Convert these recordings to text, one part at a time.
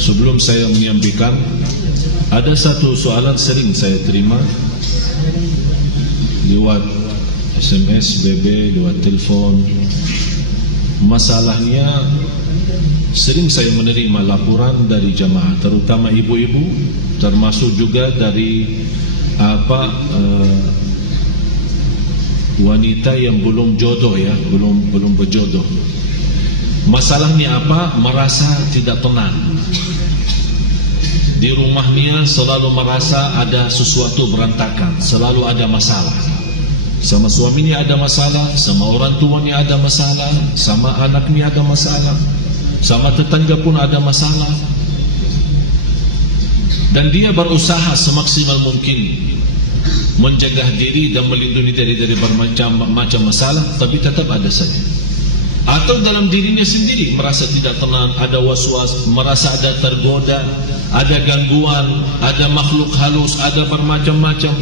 Sebelum saya menyampaikan, ada satu soalan sering saya terima lewat SMS, BB, lewat telefon. Masalahnya, sering saya menerima laporan dari jamaah, terutama ibu-ibu, termasuk juga dari wanita yang belum jodoh ya, belum berjodoh. Masalahnya apa? Merasa tidak tenang. Di rumahnya selalu merasa ada sesuatu berantakan, selalu ada masalah. Sama suaminya ada masalah, sama orang tuanya ada masalah, sama anaknya ada masalah, sama tetangga pun ada masalah. Dan dia berusaha semaksimal mungkin menjaga diri dan melindungi diri dari bermacam masalah, tapi tetap ada saja. Atau dalam dirinya sendiri merasa tidak tenang, ada was-was, merasa ada tergoda, ada gangguan, ada makhluk halus, ada bermacam-macam.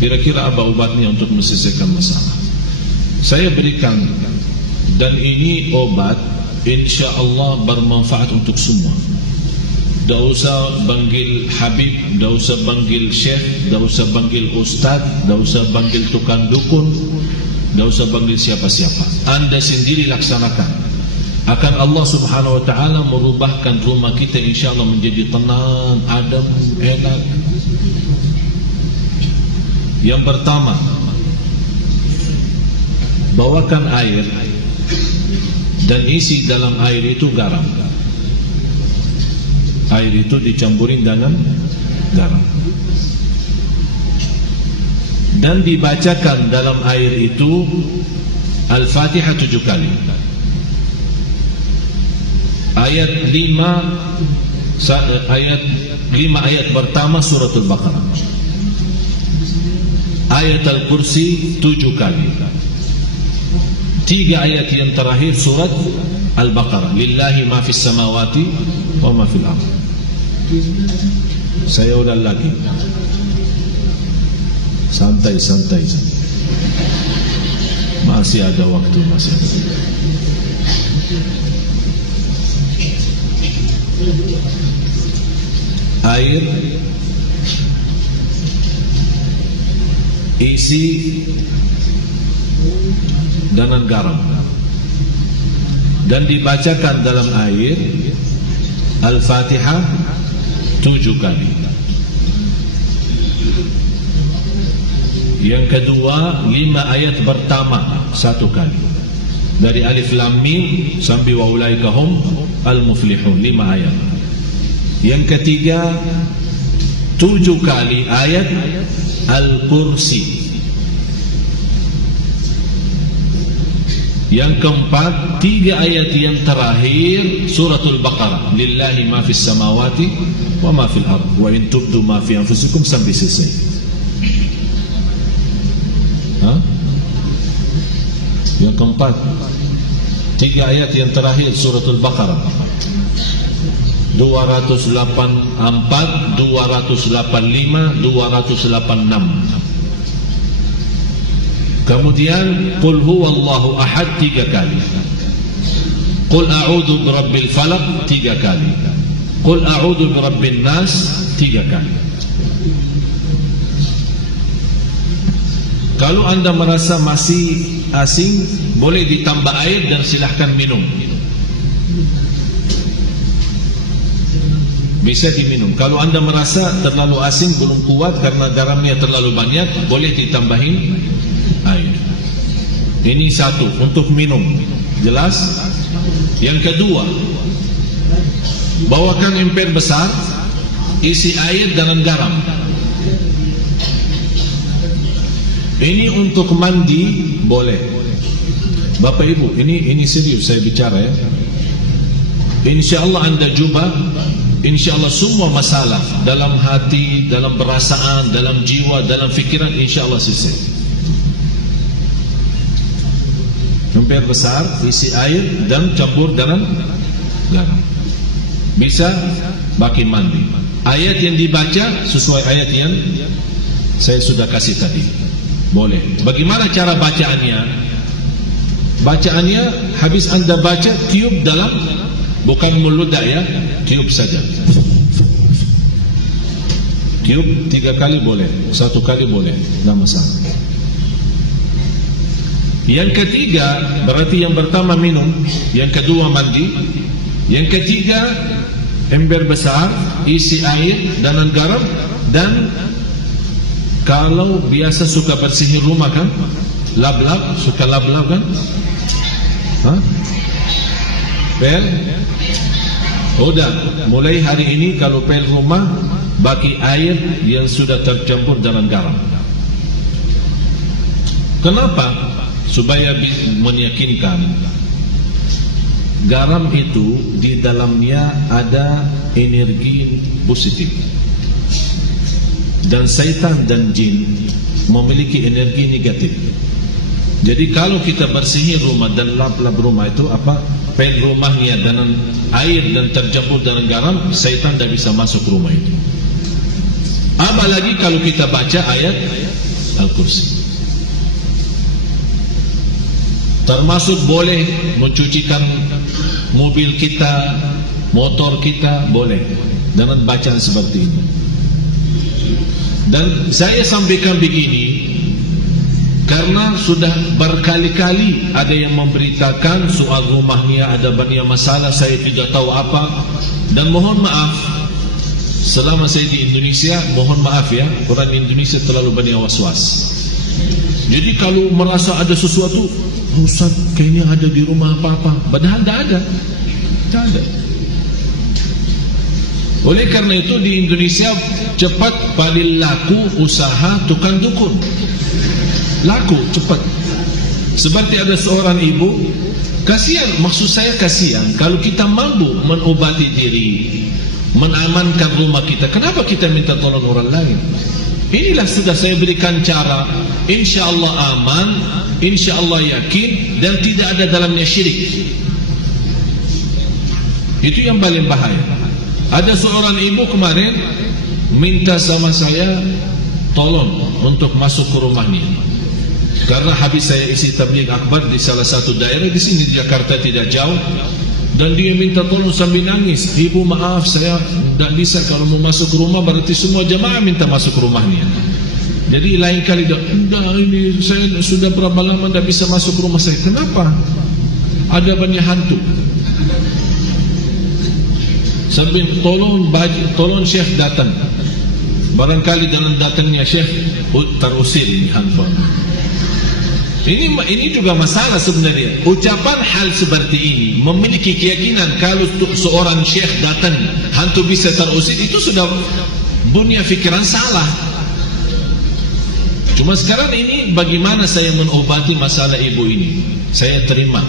Kira-kira apa obatnya untuk menyelesaikan masalah? Saya berikan, dan ini obat insya-Allah bermanfaat untuk semua. Tak usah panggil Habib, tak usah panggil Syekh, tak usah panggil Ustaz, tak usah panggil tukang dukun, tak usah panggil siapa-siapa. Anda sendiri laksanakan. Akan Allah Subhanahu Wa Taala merubahkan rumah kita insya-Allah menjadi tenang, adem, enak. Yang pertama, bawakan air dan isi dalam air itu garam. Air itu dicampurin dengan garam dan dibacakan dalam air itu Al-Fatihah 7 kali. Ayat 5 ayat pertama suratul Baqarah. Ayat Al-Kursi 7 kali. 3 ayat yang terakhir surat Al-Baqarah. Lillahi ma fis samawati wa ma fil ardh. Saya ulang lagi. Santai. Masih ada waktu, masih ada. Air isi dengan garam dan dibacakan dalam air Al-Fatihah 7 kali. Yang kedua, 5 ayat pertama 1 kali. Dari Alif Lam Mim sampai wa ulaika hum al-muflihun, 5 ayat. Yang ketiga, 7 kali ayat Al-Kursi. Yang keempat, 3 ayat yang terakhir suratul Baqarah. Lillahi ma fis samawati wa ma fil ardh wa in tubdu ma fi anfusikum sampai selesai. Yang keempat, 3 ayat yang terakhir suratul Baqarah. 284, 285, 286. Kemudian Qul huwallahu ahad 3 kali. Qul a'udzu birabbil falaq 3 kali. Qul a'udzu birabbin nas 3 kali. Kalau anda merasa masih asing, boleh ditambah air dan silahkan minum. Bisa diminum. Kalau anda merasa terlalu asing, belum kuat karena garamnya terlalu banyak, boleh ditambahin air. Ini satu untuk minum. Jelas? Yang kedua, bawakan emper besar, isi air dengan garam. Ini untuk mandi boleh. Bapak Ibu, ini serius saya bicara ya. InsyaAllah anda jumpa, InsyaAllah semua masalah dalam hati, dalam perasaan, dalam jiwa, dalam fikiran, InsyaAllah selesai. Emper besar, isi air dan campur dengan garam. Bisa bagi mandi. Ayat yang dibaca sesuai ayat yang saya sudah kasih tadi. Boleh. Bagaimana cara bacaannya? Bacaannya habis anda baca, tiup dalam bukan meludak ya, tiup saja. Tiup 3 kali boleh, 1 kali boleh, tidak masalah. Yang ketiga, berarti yang pertama minum, yang kedua mandi, yang ketiga ember besar isi air dan garam. Dan kalau biasa suka bersihin rumah kan, lap-lap, suka lap-lap kan? Pel? Udah, mulai hari ini kalau pel rumah, bagi air yang sudah tercampur dengan garam. Kenapa? Supaya meyakinkan garam itu di dalamnya ada energi positif, dan syaitan dan jin memiliki energi negatif. Jadi kalau kita bersihin rumah dan lap-lap rumah itu pel rumahnya dengan air dan tercampur dengan garam, syaitan tidak bisa masuk rumah itu. Apalagi kalau kita baca ayat Al-Kursi. Termasuk boleh mencucikan mobil kita, motor kita, boleh dengan bacaan seperti ini. Dan saya sampaikan begini karena sudah berkali-kali ada yang memberitakan soal rumahnya ada banyak masalah, saya tidak tahu apa. Dan mohon maaf, selama saya di Indonesia, mohon maaf ya, orang Indonesia terlalu banyak was-was. Jadi kalau merasa ada sesuatu, Ustaz kayaknya ada di rumah apa-apa, padahal tidak ada. Tidak ada. Oleh karena itu di Indonesia cepat paling laku usaha tukang dukun. Laku cepat. Seperti ada seorang ibu, kasihan, maksud saya kasihan kalau kita mampu mengobati diri, mengamankan rumah kita, kenapa kita minta tolong orang lain? Inilah sudah saya berikan cara, insya-Allah aman, insya-Allah yakin, dan tidak ada dalamnya syirik. Itu yang paling bahaya. Ada seorang ibu kemarin minta sama saya tolong untuk masuk ke rumahnya, karena habis saya isi tabligh akbar di salah satu daerah di sini di Jakarta tidak jauh, dan dia minta tolong sambil nangis, ibu maaf saya tidak bisa, kalau mau masuk rumah berarti semua jamaah minta masuk rumahnya. Jadi lain kali ini saya sudah berapa lama tidak bisa masuk rumah saya. Kenapa? Ada banyak hantu. Sambil tolong Syekh datang. Barangkali dalam datangnya Syekh terusir ini hantu. Ini juga masalah sebenarnya. Ucapan hal seperti ini memiliki keyakinan kalau seorang syekh datang hantu bisa terusir, itu sudah punya fikiran salah. Cuma sekarang ini bagaimana saya mengobati masalah ibu ini? Saya terima,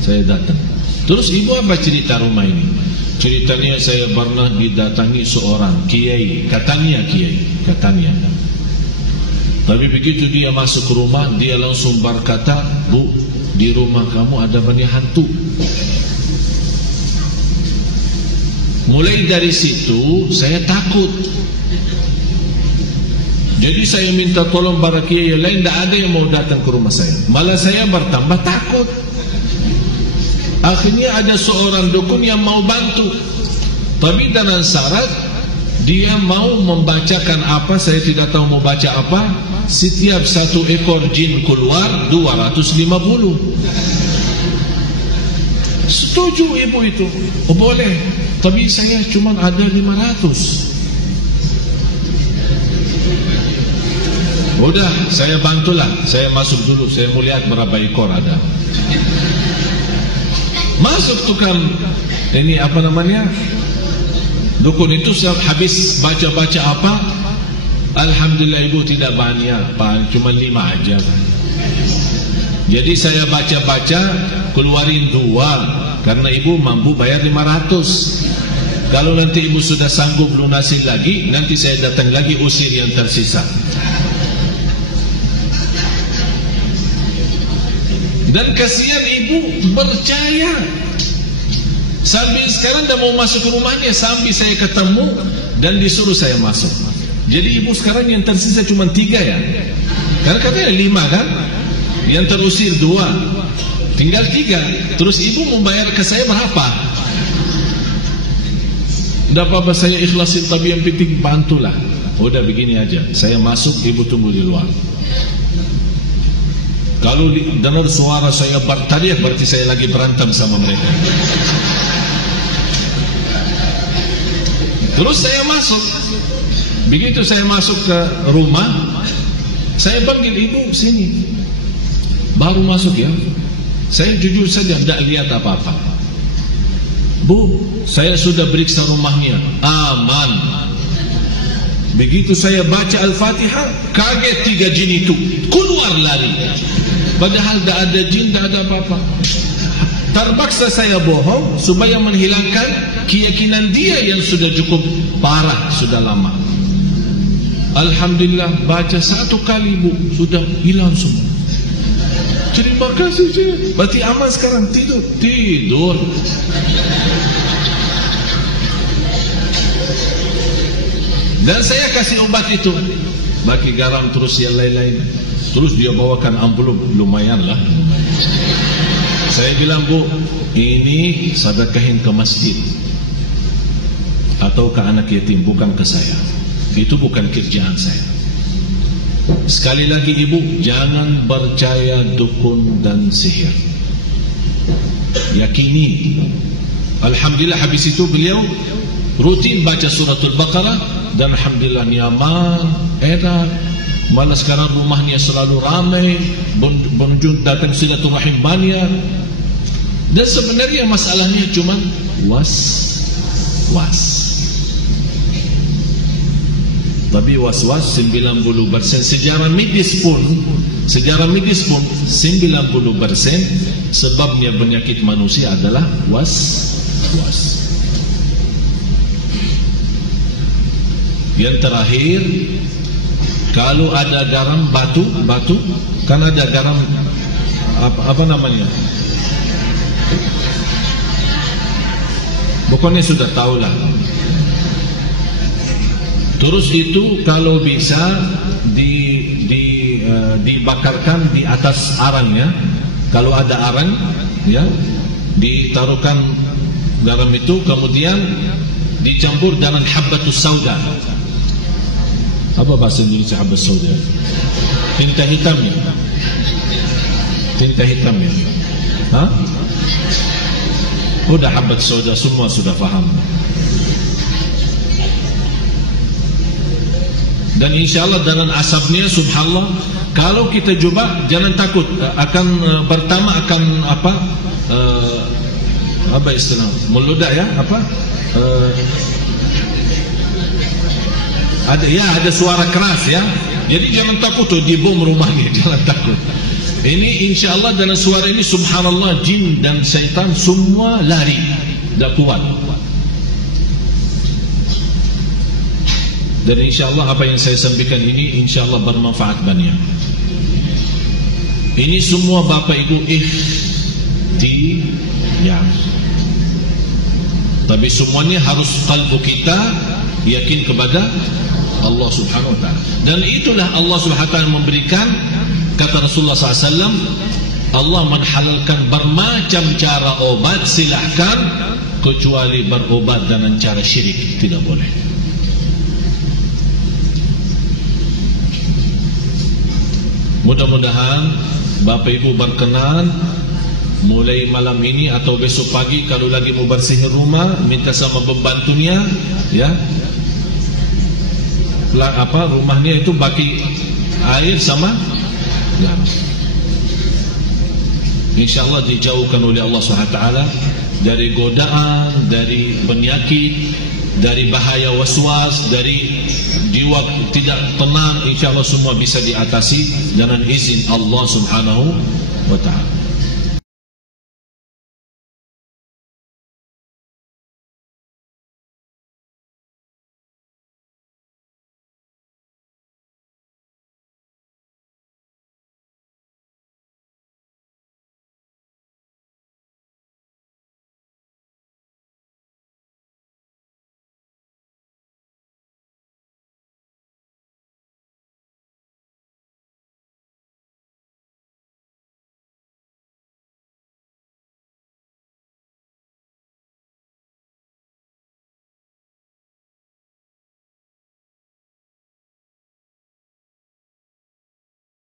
saya datang. Terus ibu apa cerita rumah ini? Ceritanya saya pernah didatangi seorang kiai, katanya tapi begitu dia masuk ke rumah, dia langsung berkata, Bu, di rumah kamu ada banyak hantu. Mulai dari situ saya takut. Jadi saya minta tolong para kiai lain, tidak ada yang mau datang ke rumah saya. Malah saya bertambah takut. Akhirnya ada seorang dukun yang mau bantu, tapi dengan syarat dia mau membacakan apa, saya tidak tahu mau baca apa. Setiap satu ekor jin keluar 250. Setuju ibu itu, oh boleh, tapi saya cuma ada 500. Udah, saya bantulah, saya masuk dulu, saya mau lihat berapa ekor ada. Masuk tukang ini apa namanya, dukun itu habis baca-baca apa, alhamdulillah ibu tidak banyak, cuma 5 aja. Jadi saya baca-baca keluarin 2, karena ibu mampu bayar 500. Kalau nanti ibu sudah sanggup lunasin lagi, nanti saya datang lagi usir yang tersisa. Dan kasihan ibu percaya. Sambil sekarang dah mau masuk ke rumahnya, sambil saya ketemu dan disuruh saya masuk. Jadi ibu sekarang yang tersisa cuma 3 ya. Karena katanya 5 kan, yang terusir 2, tinggal 3. Terus ibu membayar ke saya berapa? Tidak apa-apa, saya ikhlasin, tapi yang penting bantulah. Udah begini aja, saya masuk, ibu tunggu di luar. Kalau dengar suara saya berteriak, berarti saya lagi berantem sama mereka. Terus saya masuk. Begitu saya masuk ke rumah, saya panggil ibu sini. Baru masuk ya, saya jujur saja tidak lihat apa-apa. Bu, saya sudah periksa rumahnya, aman. Begitu saya baca Al-Fatihah, kaget 3 jin itu keluar lari. Padahal tidak ada jin, tidak ada apa-apa. Terpaksa saya bohong supaya menghilangkan keyakinan dia yang sudah cukup parah, sudah lama. Alhamdulillah, baca 1 kali bu, sudah hilang semua. Terima kasih Syekh. Berarti aman sekarang, tidur. Dan saya kasih obat itu, bagi garam terus yang lain-lain. Terus dia bawakan amplop, lumayan lah. Saya bilang, bu, ini sedekahin ke masjid atau ke anak yatim, bukan ke saya. Itu bukan kerjaan saya. Sekali lagi ibu, jangan percaya dukun dan sihir. Yakini. Alhamdulillah, habis itu beliau rutin baca suratul Baqarah, dan alhamdulillah nyaman, enak. Malah sekarang rumahnya selalu ramai, pengunjung datang silaturahim banyak. Dan sebenarnya masalahnya cuma was-was. Tapi was-was 90%. Sejarah medis pun 90% sebabnya penyakit manusia adalah was-was. Yang terakhir, kalau ada garam batu, kan ada garam apa namanya? Pokoknya sudah tahulah. Terus itu kalau bisa dibakarkan di atas arangnya. Kalau ada arang, ya, ditaruhkan garam itu, kemudian dicampur dengan habbatus sauda. Apa bahasa Indonesia habbatus sauda? Tinta hitamnya. Hah? Udah habbatus sauda, semua sudah faham. Dan insyaAllah dengan asapnya, subhanallah, kalau kita coba, jangan takut. Pertama akan apa istilah? Meludak ya? Ada suara keras ya. Jadi jangan takut tuh dibom rumahnya, jangan takut. Ini insyaAllah dengan suara ini, subhanallah, jin dan syaitan semua lari, dah kuat. Dan insyaAllah apa yang saya sampaikan ini insyaAllah bermanfaat banyak. Ini semua Bapak Ibu ikhtiar. Tapi semuanya harus kalbu kita yakin kepada Allah subhanahu wa ta'ala. Dan itulah Allah subhanahu wa ta'ala memberikan, kata Rasulullah SAW, Allah menghalalkan bermacam cara obat, silahkan, kecuali berobat dengan cara syirik, tidak boleh. Mudah-mudahan Bapak Ibu berkenan mulai malam ini atau besok pagi kalau lagi mau bersihkan rumah, minta sama pembantunya, ya, rumahnya itu bagi air sama garam. InsyaAllah dijauhkan oleh Allah SWT dari godaan, dari penyakit, dari bahaya waswas, dari jiwa tidak tenang. InsyaAllah semua bisa diatasi dengan izin Allah Subhanahu wa ta'ala.